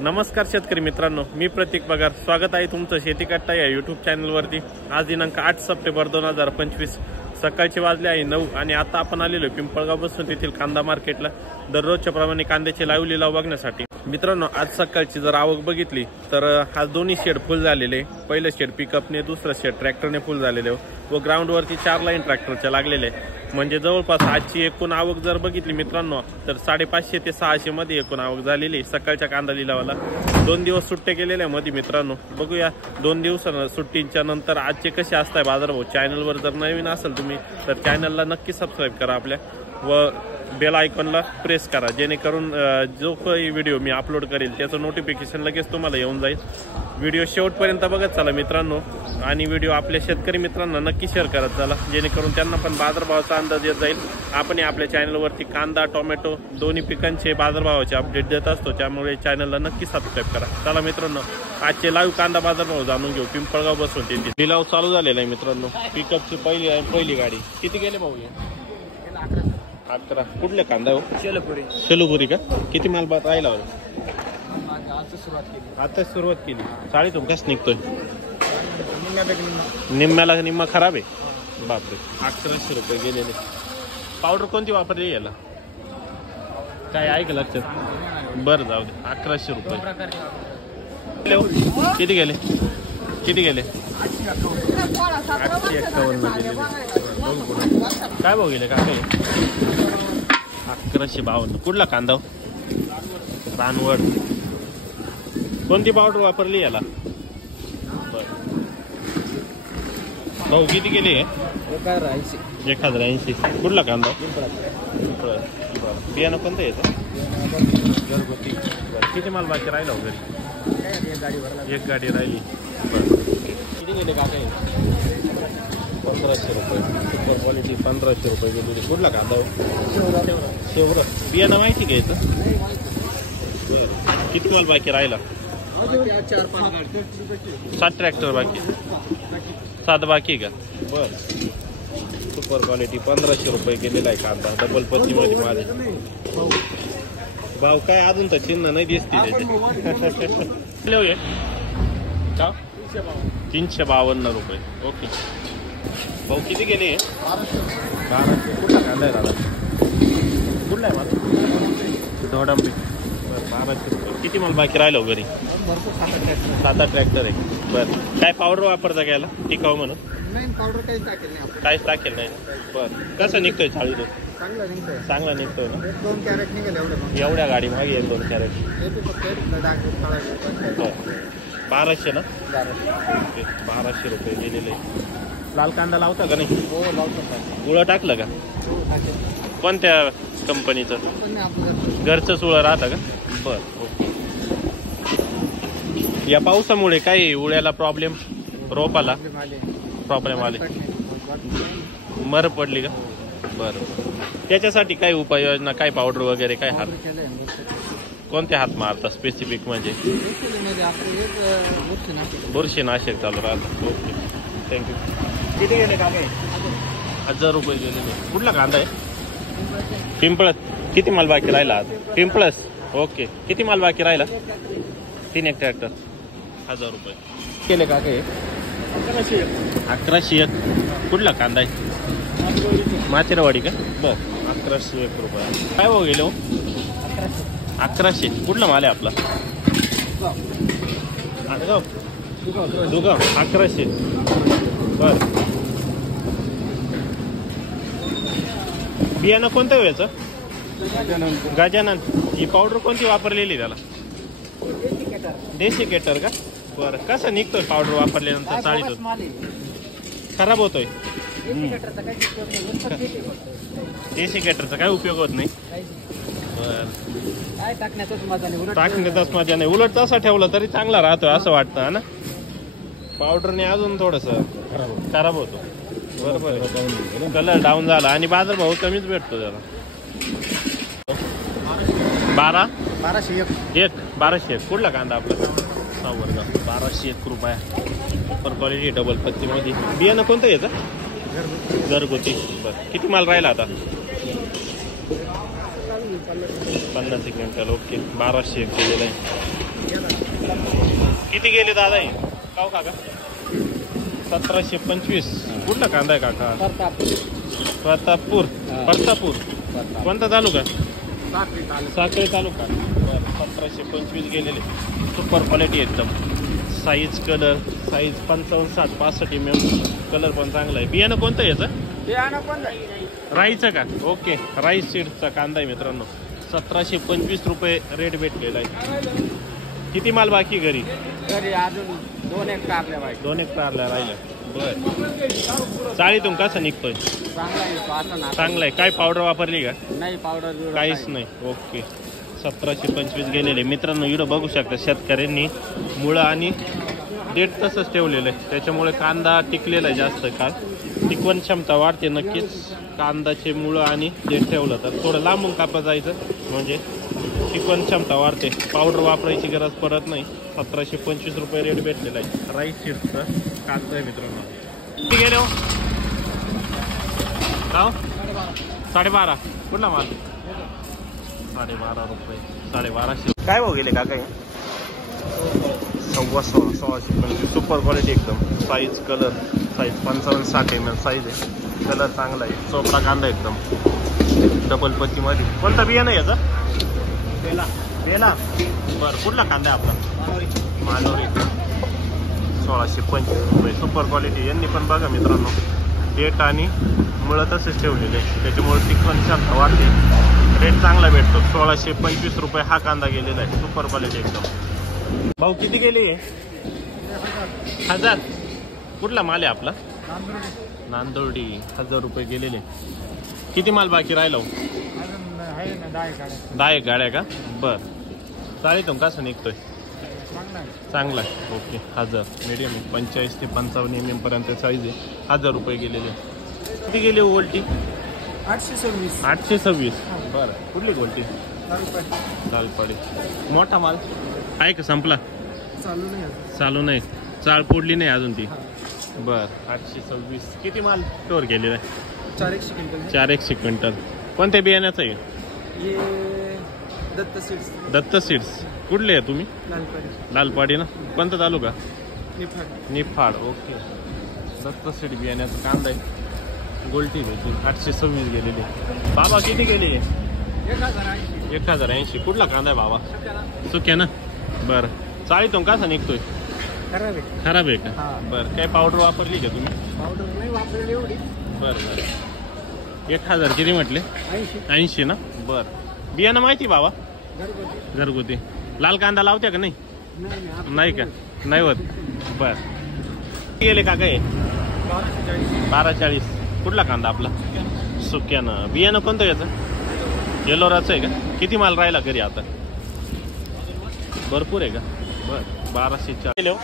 नमस्कार शेतकरी मित्रांनो, मी प्रतीक पगार. स्वागत आहे तुमचं शेती कट्टा या यूट्यूब चॅनलवरती. आज दिनांक 8 सप्टेंबर 2025 सकाळचे वाजले आहे 9 आणि आता आपण आलेलो पिंपळगाव बसून तेथील कांदा मार्केटला दररोजच्या प्रमाणे कांद्याचे लाईव्ह लिलाव बघण्यासाठी. मित्रांनो, आज सकाळची जर आवक बघितली तर आज दोन्ही शेड फुल झालेले. पहिलं शेड पिकअपने, दुसरं शेड ट्रॅक्टरने फुल झालेले व ग्राउंडवरती 4 लाईन ट्रॅक्टरच्या लागलेले. म्हणजे जवळपास आजची एकूण आवक जर बघितली मित्रांनो तर 550 ते 600 मध्ये एकूण आवक झालेली सकाळच्या कांदा लिलावाला. 2 दिवस सुट्टे केलेले मध्ये मित्रांनो. बघूया 2 दिवसानं सुट्टींच्या नंतर आजचे कसे असताय बाजारभाव. चॅनलवर जर नवीन असेल तुम्ही तर चॅनलला नक्की सबस्क्राईब करा आपल्या व बेल आयकॉनला प्रेस करा, जेणेकरून जो काही व्हिडिओ मी अपलोड करेल त्याचं नोटिफिकेशन लगेच तुम्हाला येऊन जाईल. व्हिडिओ शेवटपर्यंत बघत चला मित्रांनो आणि व्हिडिओ आपल्या शेतकरी मित्रांना नक्की शेअर करत चला, जेणेकरून त्यांना पण बाजारभावाचा अंदाज येत जाईल. आपण आपल्या चॅनलवरती कांदा, टोमॅटो दोन्ही पिकांचे बाजारभावाचे अपडेट देत असतो, त्यामुळे चॅनलला नक्की सबस्क्राईब करा. चला मित्रांनो, आजचे लाईव्ह कांदा बाजारभाव जाणून घेऊ. पिंपळगाव बसून तेथील लिलाव चालू झालेला आहे मित्रांनो. पिकअपची पहिली गाडी किती गेले भाऊ? 11. कुठले कांदा हो? शेलुपुरी का? किती माल राहिला? आता सुरुवात केली. चाळीतून कस निघतोय? निम्म्याला निम्मा खराब आहे. बापरे, 1100 रुपये गेलेले. पावडर कोणती वापरली याला? काय आहे का लक्षात? बरं जाऊ दे. 1100 रुपये. किती गेले? 851 काय भाव गेले? काय 1152. कुठला कांदा? रानवड. कोणती पावडर वापरली याला? भाऊ किती गेले? 1080. कुठला कांदा? बियाणं कोणतं येतं? घरगुती. किती माल बाकी राहिला घरी? एक गाडी राहिली. किती गेले काका? 1500 रुपये. सुपर क्वालिटी 1500 रुपये गेलेली. कुठला कांदा? शेवरा. बियाणं माहिती घ्यायचं. किती माल बाकी राहिला? 7 ट्रॅक्टर बाकी. 7 बाकी का? बर. सुपर क्वालिटी 1500 रुपये गेलेला आहे कांदा. डबल पत्तीमध्ये माझे भाव काय अजून तर चिन्ह नाही दिसते त्याचे. 352 रुपये. ओके भाऊ किती गेले? 1200. कुठला कांदा आहे दादा? कुठला आहे माझा? धोडांबे. 1200 रुपये. किती माल बाकी राहिलो घरी? 7 ट्रॅक्टर आहे. बरं, काय पावडर वापरता घ्यायला टिकाव म्हणून? काहीच टाकेल नाही. बरं, कसं निघतोय चाळीतून? चांगला निघतोय ना? 2 कॅरेट निघाले एवढ्या गाडी मागे 1-2 कॅरेट. 1200 ना? 1200 रुपये गेलेले. लाल कांदा लावता का नाही? हो लावतो. गुळ टाकलं का? कोणत्या कंपनीचं? घरचं सुळं राहतं का? बरं, ओके. या पावसामुळे काय उळ्याला प्रॉब्लेम? रोपाला प्रॉब्लेम आले? मर पडली का? बरं, त्याच्यासाठी काय उपाययोजना, काय पावडर वगैरे काय हात? कोणते हात मारता स्पेसिफिक? म्हणजे बुरशीनाशक चालू राहतं. Okay, thank you. किती गेले का? 1000 रुपये गेलेले. कुठला कांदा आहे? पिंपळस. किती माल बाकी राहिला आज? पिंपळस. ओके, किती माल बाकी राहिला? 3 एक ट्रॅक्टर. 1000 रुपये केले का? 1101. कुठला कांदा आहे? माचेरवाडी का? बरं, 1101 रुपये. काय भाव गेले हो? 1100. कुठला माल आहे आपला? दुगाव. 1100. बरं, बियाणं कोणतं वेळचं? गजानन. ही पावडर कोणती वापरलेली त्याला? देशी केटर का? बरं, कसं निघतोय पावडर वापरल्यानंतर चाळीतून? खराब होतोय. देशी केटरचा काय उपयोग होत नाही? बरं, टाकण्याचाच मजा नाही. उलट तसा ठेवलं तरी चांगला राहतोय असं वाटतं ना? पावडरने अजून थोडस खराब होतो. बरोबर, कलर डाऊन झाला आणि बाजारभाव कमीच भेटतो त्याला. 1201. कुठला कांदा आपला? 1201 रुपया. सुपर क्वालिटी डबल पत्तीमध्ये. बियाणं कोणतं याचं? घरगुती. बरं, किती माल राहिला आता? 50 क्विंटल. ओके, 1200 केलेलं आहे. किती गेले दादा हे काव काका 1725. कुठला कांदा आहे काका? प्रतापपूर. प्रतापूर कोणता तालुका? साखरे तालुका. 1725 गेलेले. सुपर क्वालिटी एकदम. Size colour size 55 65 mm. Colour पण चांगला आहे. बियाणं कोणतं आहे याचं? राईचं का? ओके राईस सीडचा कांदा आहे मित्रांनो. 1725 रुपये रेट भेटलेला आहे. किती माल बाकी घरी? अजून 2 एक कारल्या बाई. 2 एक कारल्या राहिल्या. बर चाळीतून कसा निघतोय? चांगला आहे. काय पावडर वापरली का? नाही पावडर काहीच नाही. ओके 1725 गेलेले मित्रांनो. इकडं बघू शकता शेतकऱ्यांनी मुळं आणि देठ तसंच ठेवलेलं आहे. त्याच्यामुळे कांदा टिकलेला आहे जास्त काळ. टिकवण क्षमता वाढते नक्कीच. कांदाचे मुळं आणि देठ ठेवलं तर थोडं लांबून कापा जायचं म्हणजे टिकवण क्षमता वाढते. पावडर वापरायची गरज पडत नाही. 1725 रुपये रेट भेटलेला आहे. राईस सीडचा कांदा आहे मित्रांनो. किती गेले हो? का 12.5. कुठला माल? 12.5 रुपये. 1250. काय भाव गेले काका? 1625. सुपर क्वालिटी एकदम. Size colour size 55-60 mm size आहे. कलर चांगला आहे. चोपडा कांदा एकदम डबल पत्तीमध्ये. कोणता बियाणं आहे याचा? बेला. बरं कुठला कांदा आहे आपला? मालोरी. 1625 रुपये. Super quality. यांनी पण बघा मित्रांनो डेट आणि मुळं तसेच ठेवलेले त्याच्यामुळे टिकवण क्षमता वाढते. रेट चांगला भेटतो. 1625 रुपये हा कांदा गेलेला आहे. सुपर क्वालिटी एकदम. भाऊ किती गेले? 1000. कुठला माल आहे आपला? नांदोर्डी. 1000 रुपये गेलेले. किती माल बाकी राहिला? 10 गाड्या का? बर चाळीतून कसं निघतोय? चांगला आहे. ओके 1000 मीडियम 45 ते 55 mm पर्यंत साईज आहे. 1000 रुपये गेलेले. किती गेले गोल्टी? 826. बरं कुठली गोल्टी? लालपाडी. मोठा माल आहे का? संपला? चालू नाही. चाळ पोडली नाही अजून ती. बर 826. किती माल स्टोअर केलेला आहे? 400 क्विंटल. कोणत्या बियाण्याचं आहे? दत्त सीड्स. कुठले आहे तुम्ही? लालपाडी ना. कोणता तालुका? निफाड. ओके दत्त सीड बियाण्याचा कांदा आहे. गोल्टी घ्यायची. 826 गेलेले. बाबा किती गेलेले? 1080. कुठला कांदा आहे बाबा? सुक्या ना. बरं चाळीतून कसा निघतोय? खराब आहे का? बरं काय पावडर वापरली का तुम्ही? बरं 1000 किती म्हटले? 80 ना. बरं बियाणं माहिती बाबा? घरगुती. लाल कांदा लावत्या का? नाही का? नाही होत. बर गेले का काय? 1240. कुठला कांदा आपला? सुक्यानं. बियाणं कोणतं याचं? येलोराचं आहे का? किती माल राहिला घरी आता? भरपूर आहे का? बर 1240.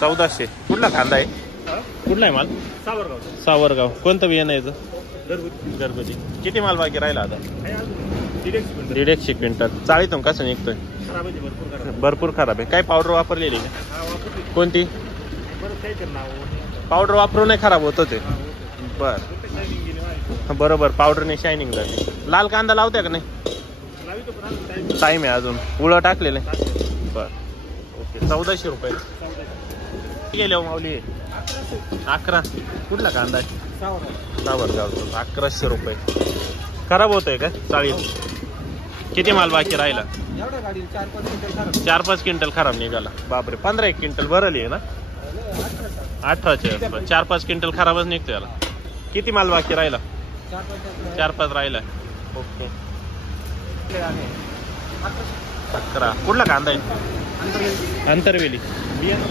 1400. कुठला कांदा आहे? कुठला आहे माल? सावरगाव. कोणतं बियाणं याचं? घरगुती. किती माल बाकी राहिला आता? 150 क्विंटल. चाळीतून कसं निघतोय? भरपूर खराब आहे. काय पावडर वापरलेली का? कोणती पावडर वापरून नाही खराब होतं ते? बर बरोबर पावडरने शायनिंग झाली. लाल कांदा लावत्या का? नाही टाईम आहे अजून. उळं टाकलेलं आहे. बर ओके 1400 रुपये गेले माऊली. 11. कुठला कांदा आहे? सावरगावचा. 1100 रुपये. खराब होतंय का चाळीत? किती माल बाकी राहिला? 4-5 क्विंटल खराब निघाला. बापरे 15-1 क्विंटल भरली आहे ना? 18चे 4-5 क्विंटल खराबच निघतो याला. किती माल बाकी राहिला? 4-5 राहिला. ओके 11. कुठला कांदा आहे? अंतरवेली. बियाणं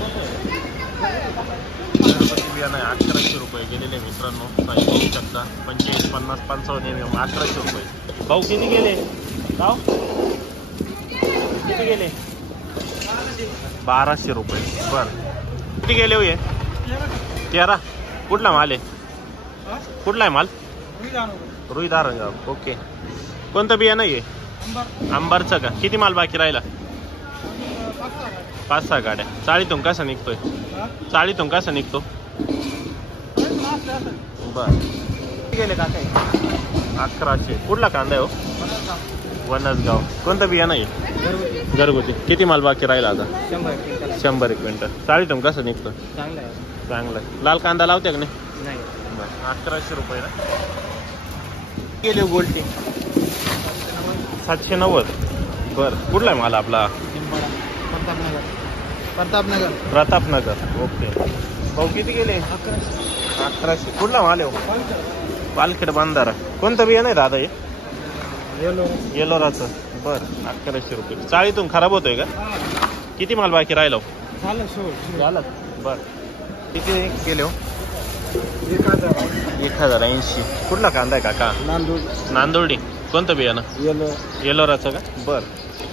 बियाणं आहे. 1100 रुपये गेलेले मित्रांनो. साईज बघू शकता. 25, 50, 55 mm. 1100 रुपये. भाऊ किती गेले? गाव किती गेले? 1200 रुपये. बर किती गेले हो? 13. कुठला माल आहे? कुठला आहे माल? रुई धारणगाव. ओके कोणतं बियाणं आहे? अंबारचं का? किती माल बाकी राहिला? 5-6 गाड्या. चाळीतून कसा निघतोय? चाळीतून कसा निघतो? बर किती गेले का? 1100. कुठला कांदा आहे हो? वनसगाव. कोणतं बियाणं आहे? घरगुती. किती माल बाकी राहिला आता? 100 क्विंटल. चाळीतून कसं निघतं? चांगलं आहे. लाल कांदा लावते का नाही? 1100 रुपये ना गेले. गोल्टी 790. बरं. कुठला आहे माल आपला? प्रतापनगर. ओके. भाऊ किती गेले? 1100. कुठला माल आहे? पालखेड बांधारा. कोणतं बियाणं आहे दादा हे? येलोराचं. बरं. 1100 रुपये. चाळीतून खराब होतोय का? किती माल बाकी राहिलो? झालं. बरं. किती गेले हो? 1080. कुठला कांदा आहे काका? नांदोर्डी. कोणतं बियाणं? येलोराचं का? बरं.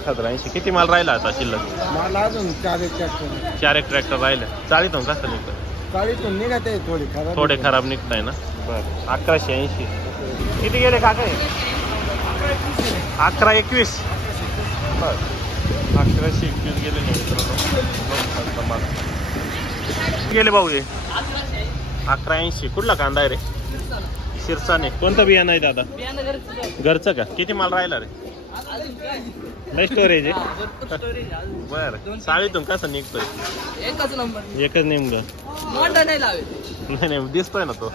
1080. किती माल राहिला आता शिल्लक? मला अजून 4 एक ट्रॅक्टर राहिले. चाळीतून कसं निघतं? चाळीतून निघत आहे थोडे खराब निघताय ना. बरं. 1180. किती गेले काका? 1121. बरं. 1121 गेले नाही मित्रांनो. गेले भाऊ हे 1180. कुठला कांदा आहे रे? शिरसाने. कोणतं बियाणं आहे दादा? घरचं का? किती माल राहिला रे? नाही स्टोरेज आहे. बरं. चाळीतून कसं निघतोय? एकच नेमकं. नाही दिसतोय ना तो.